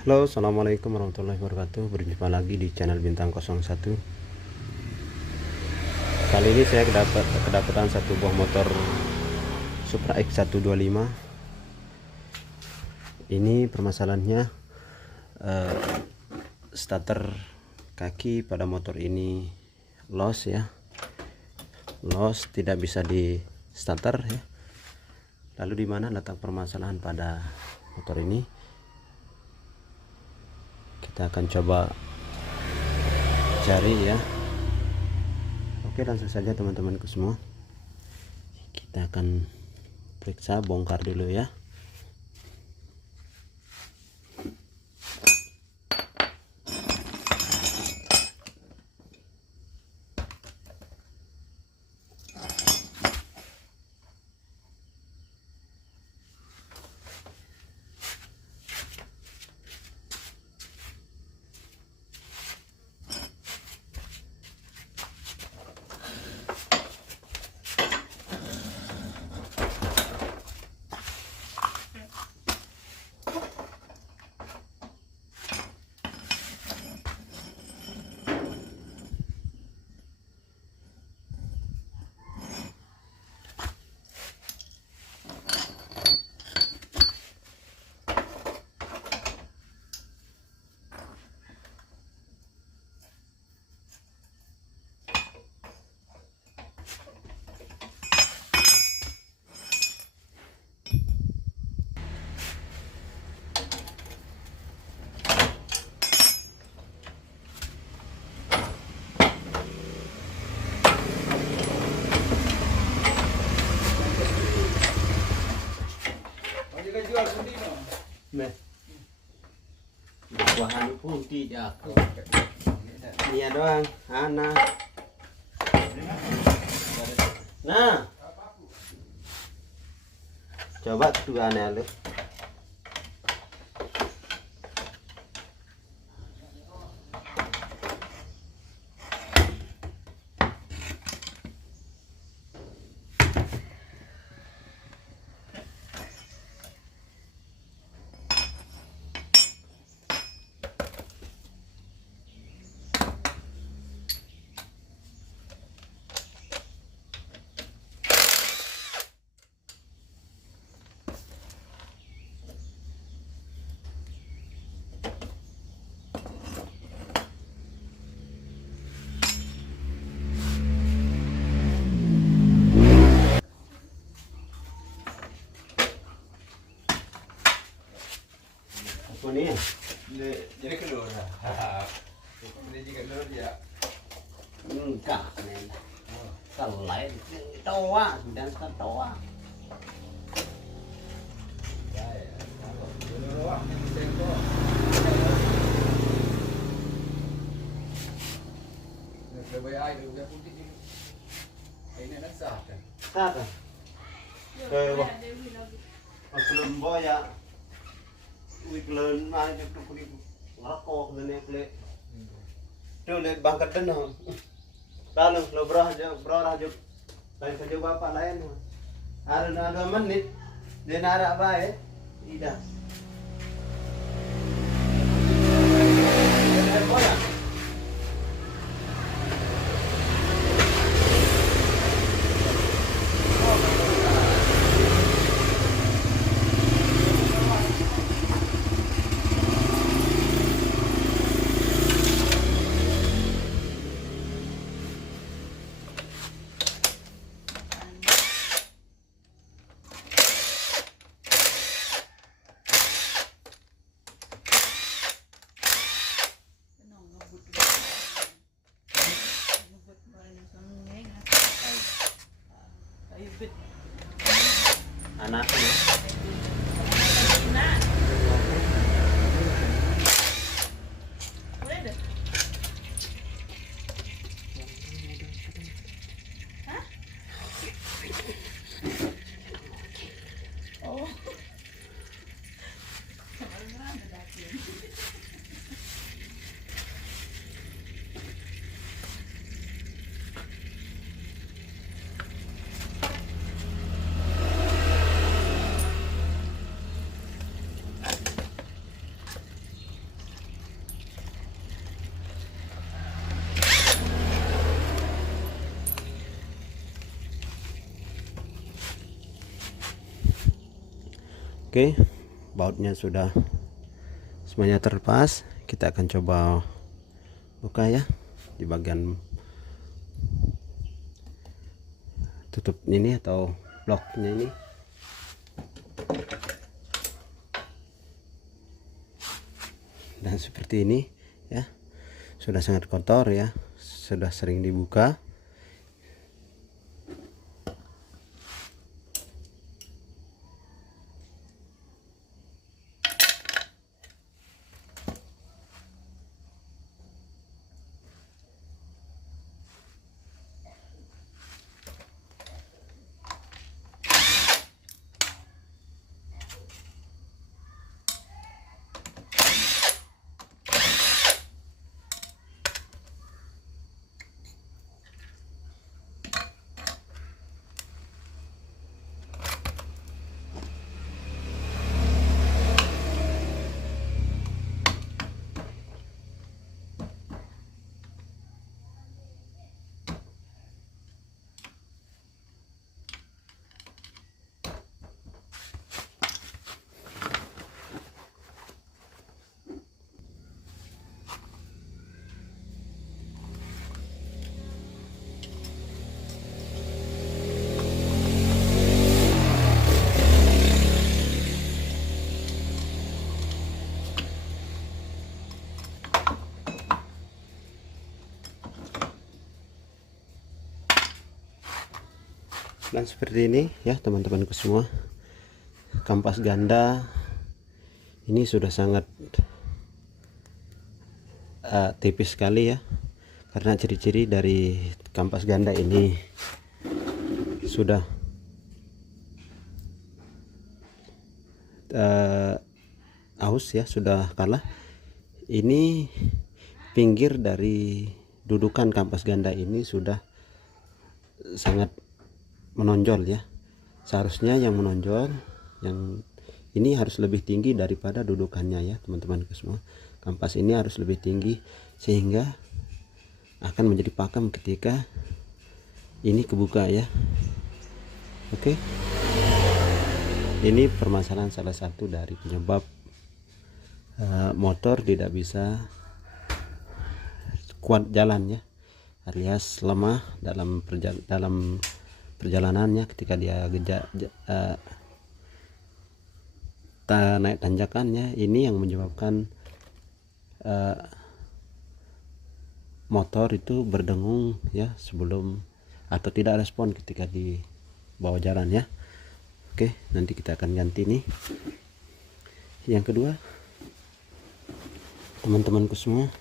Halo, assalamualaikum warahmatullahi wabarakatuh. Berjumpa lagi di channel Bintang 01. Kali ini saya kedapatan satu buah motor Supra X 125. Ini permasalahannya starter kaki pada motor ini loss ya, loss, tidak bisa di starter ya. Lalu di mana letak permasalahan pada motor ini? Kita akan coba cari ya. Oke, langsung saja teman-temanku semua, kita akan periksa, bongkar dulu ya. Bahan putih aku. Ini doang, anak. Nah, coba tuh aneh lu. Ini jadi keluar ini juga keluar ya enggak nih selain toa dan toa ya kalau keluar tempo lebih air udah putih ini nak sah kan satu belum boya wiklen mah itu kulit ngerokok dan yang kulit tuh lihat bangkat dan lalu lo berah aja lain kerja bapak lain ada 2 menit dia narak baik tidak boya. Anaknya Oke, bautnya sudah semuanya terlepas. Kita akan coba buka ya di bagian tutup ini atau bloknya ini. Dan seperti ini ya, sudah sangat kotor ya, sudah sering dibuka. Dan seperti ini ya teman-temanku semua, kampas ganda ini sudah sangat tipis sekali ya, karena ciri-ciri dari kampas ganda ini sudah aus ya, sudah kalah. Ini pinggir dari dudukan kampas ganda ini sudah sangat menonjol ya. Seharusnya yang menonjol yang ini harus lebih tinggi daripada dudukannya ya teman-teman semua. Kampas ini harus lebih tinggi sehingga akan menjadi pakem ketika ini kebuka ya. Oke, ini permasalahan salah satu dari penyebab motor tidak bisa kuat jalan ya, alias lemah dalam perjalanannya ketika dia naik tanjakannya. Ini yang menyebabkan motor itu berdengung ya sebelum atau tidak respon ketika di bawah jalan ya. Oke, nanti kita akan ganti nih. Yang kedua teman-temanku semua,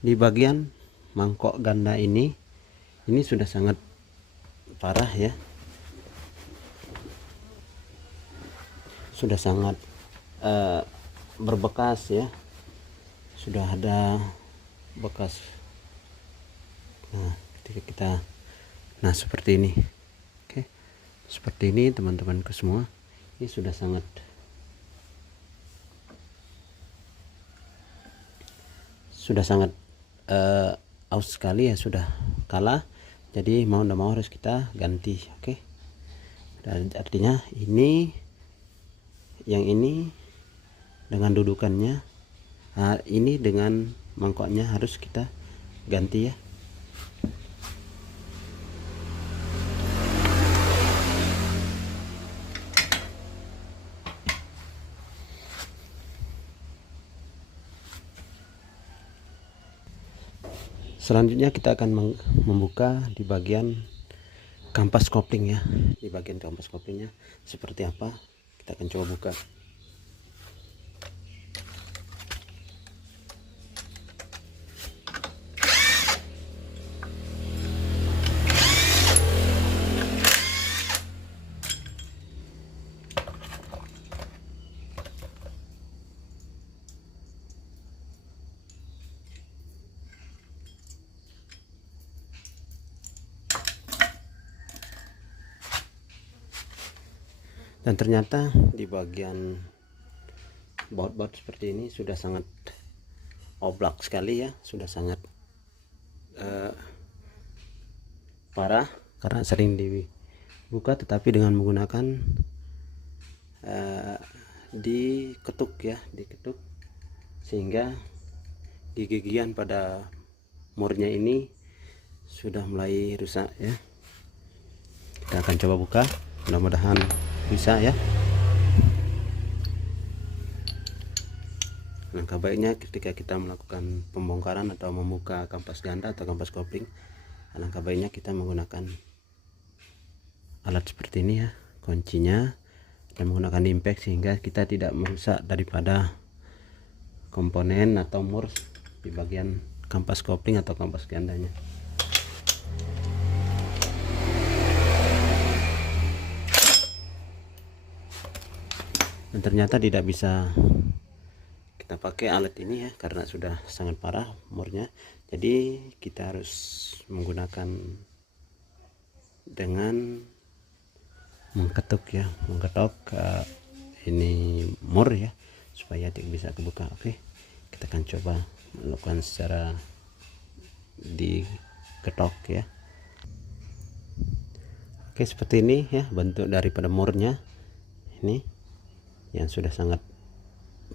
di bagian mangkok ganda ini sudah sangat parah ya, sudah sangat berbekas ya, sudah ada bekas. Nah ketika kita seperti ini. Oke, seperti ini teman-temanku semua, ini sudah sangat aus sekali ya, sudah kalah. Jadi mau tidak mau harus kita ganti. Oke, dan artinya ini yang ini dengan dudukannya, nah ini dengan mangkoknya harus kita ganti ya. Selanjutnya kita akan membuka di bagian kampas kopling ya. Di bagian kampas koplingnya seperti apa, kita akan coba buka. Dan ternyata di bagian baut-baut seperti ini sudah sangat oblak sekali ya, sudah sangat parah karena sering dibuka, tetapi dengan menggunakan diketuk ya, diketuk sehingga gigian pada murnya ini sudah mulai rusak ya. Kita akan coba buka, mudah-mudahan bisa ya. Langkah baiknya ketika kita melakukan pembongkaran atau membuka kampas ganda atau kampas kopling, alangkah baiknya kita menggunakan alat seperti ini ya, kuncinya, dan menggunakan impact sehingga kita tidak merusak daripada komponen atau mur di bagian kampas kopling atau kampas gandanya. Dan ternyata tidak bisa kita pakai alat ini ya, karena sudah sangat parah murnya. Jadi kita harus menggunakan dengan mengketuk ya, mengketok ini mur ya, supaya tidak bisa kebuka. Oke, kita akan coba melakukan secara diketok ya. Oke, seperti ini ya bentuk daripada murnya ini yang sudah sangat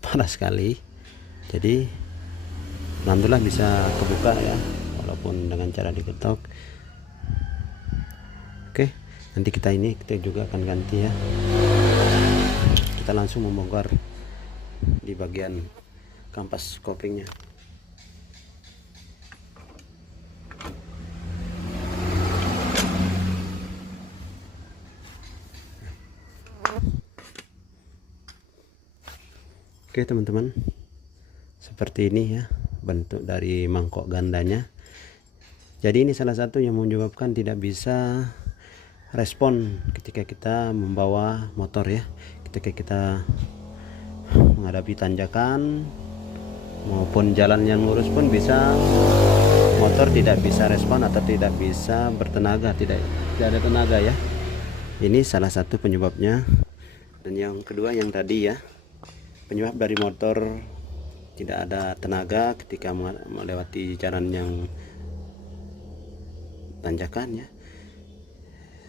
parah sekali. Jadi alhamdulillah bisa kebuka ya, walaupun dengan cara diketok. Oke, nanti kita juga akan ganti ya. Kita langsung membongkar di bagian kampas koplingnya. Oke teman-teman, seperti ini ya bentuk dari mangkok gandanya. Jadi ini salah satu yang menyebabkan tidak bisa respon ketika kita membawa motor ya, ketika kita menghadapi tanjakan maupun jalan yang lurus pun bisa motor tidak bisa respon atau tidak bisa bertenaga, tidak ada tenaga ya. Ini salah satu penyebabnya. Dan yang kedua yang tadi ya, penyebab dari motor tidak ada tenaga ketika melewati jalan yang tanjakan ya.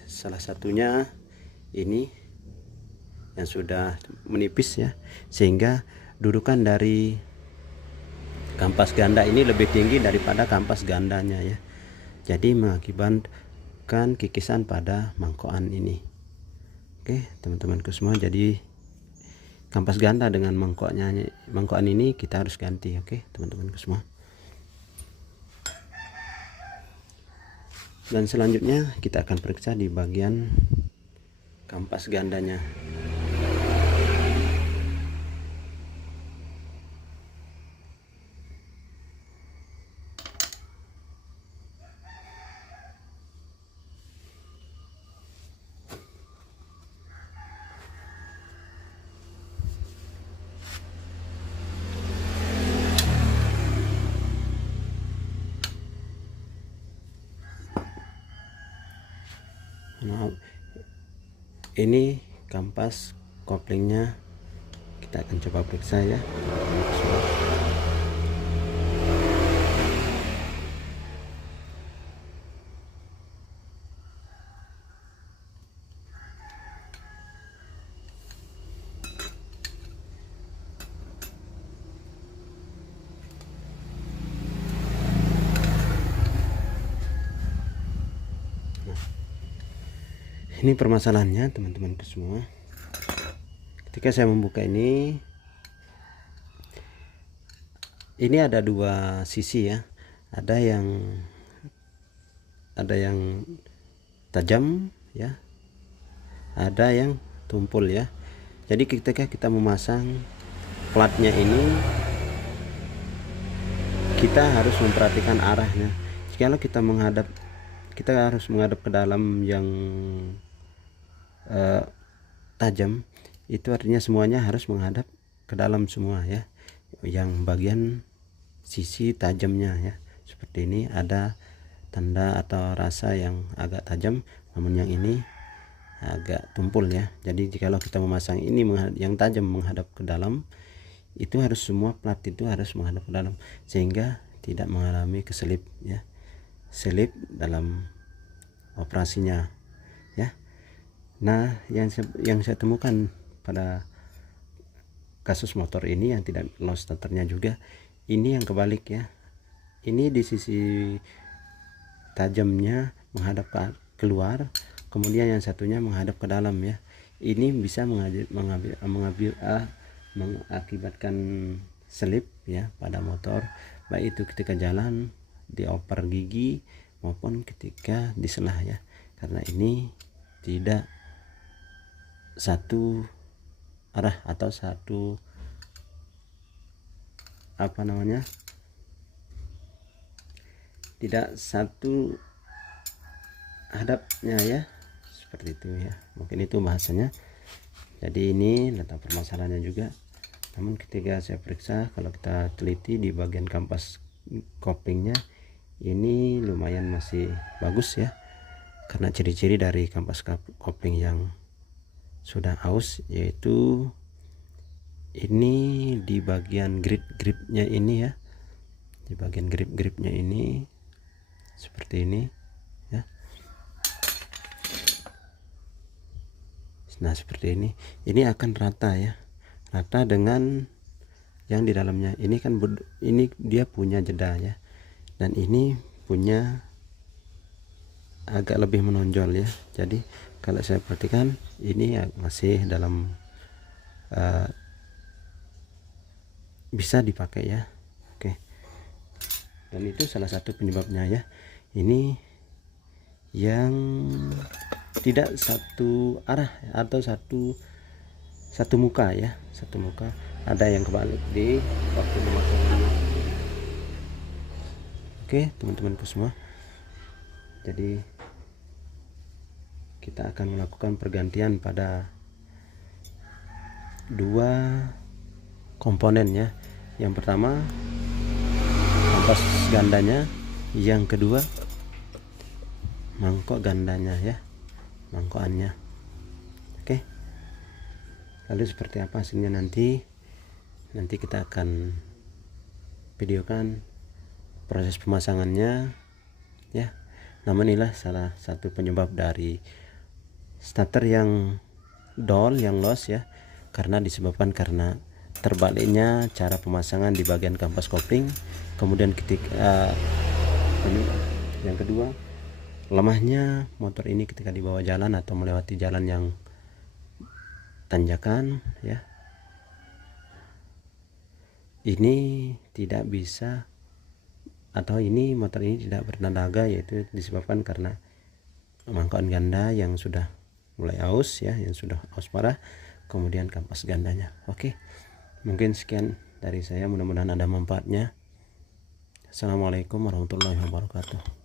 Salah satunya ini yang sudah menipis ya, sehingga dudukan dari kampas ganda ini lebih tinggi daripada kampas gandanya ya. Jadi mengakibatkan kikisan pada mangkokan ini. Oke teman-temanku semua, jadi kampas ganda dengan mangkokan ini kita harus ganti. Oke teman-temanku semua. Dan selanjutnya kita akan periksa di bagian kampas gandanya. Nah, ini kampas koplingnya kita akan coba periksa ya. Ini permasalahannya teman-temanku semua. Ketika saya membuka ini ada dua sisi ya. Ada yang tajam ya, ada yang tumpul ya. Jadi ketika kita memasang platnya ini, kita harus memperhatikan arahnya. Jika kita harus menghadap ke dalam yang tajam, itu artinya semuanya harus menghadap ke dalam semua ya. Yang bagian sisi tajamnya ya, seperti ini ada tanda atau rasa yang agak tajam, namun yang ini agak tumpul ya. Jadi jikalau kita memasang ini yang tajam menghadap ke dalam, itu harus semua plat itu harus menghadap ke dalam sehingga tidak mengalami keselip ya, selip dalam operasinya ya. Nah yang saya temukan pada kasus motor ini yang tidak low starternya juga, ini yang kebalik ya. Ini di sisi tajamnya menghadap ke keluar, kemudian yang satunya menghadap ke dalam ya. Ini bisa mengakibatkan slip ya pada motor, baik itu ketika jalan, dioper gigi maupun ketika diselah ya, karena ini tidak satu arah atau satu tidak satu hadapnya ya, seperti itu ya, mungkin itu bahasanya. Jadi ini letak permasalahannya juga. Namun ketika saya periksa, kalau kita teliti di bagian kampas koplingnya ini lumayan masih bagus ya, karena ciri-ciri dari kampas kopling yang sudah aus yaitu ini di bagian gripnya ini ya, di bagian gripnya ini seperti ini ya. Nah seperti ini akan rata ya, rata dengan yang di dalamnya. Ini kan ini dia punya jeda ya, dan ini punya agak lebih menonjol ya. Jadi kalau saya perhatikan ini masih dalam bisa dipakai ya. Oke, dan itu salah satu penyebabnya ya. Ini yang tidak satu arah atau satu muka ya, satu muka, ada yang kebalik di waktu memasang. Oke teman-temanku semua, jadi kita akan melakukan pergantian pada dua komponen ya. Yang pertama kampas gandanya, yang kedua mangkok gandanya ya, mangkokannya. Oke, lalu seperti apa hasilnya nanti kita akan videokan proses pemasangannya ya. Namun inilah salah satu penyebab dari starter yang dull, yang loss ya, karena disebabkan karena terbaliknya cara pemasangan di bagian kampas kopling. Kemudian ketika yang kedua, lemahnya motor ini ketika dibawa jalan atau melewati jalan yang tanjakan ya, ini tidak bisa, atau ini motor ini tidak bertenaga, yaitu disebabkan karena mangkokan ganda yang sudah mulai aus ya, yang sudah aus parah, kemudian kampas gandanya. Oke, mungkin sekian dari saya, mudah-mudahan ada manfaatnya. Assalamualaikum warahmatullahi wabarakatuh.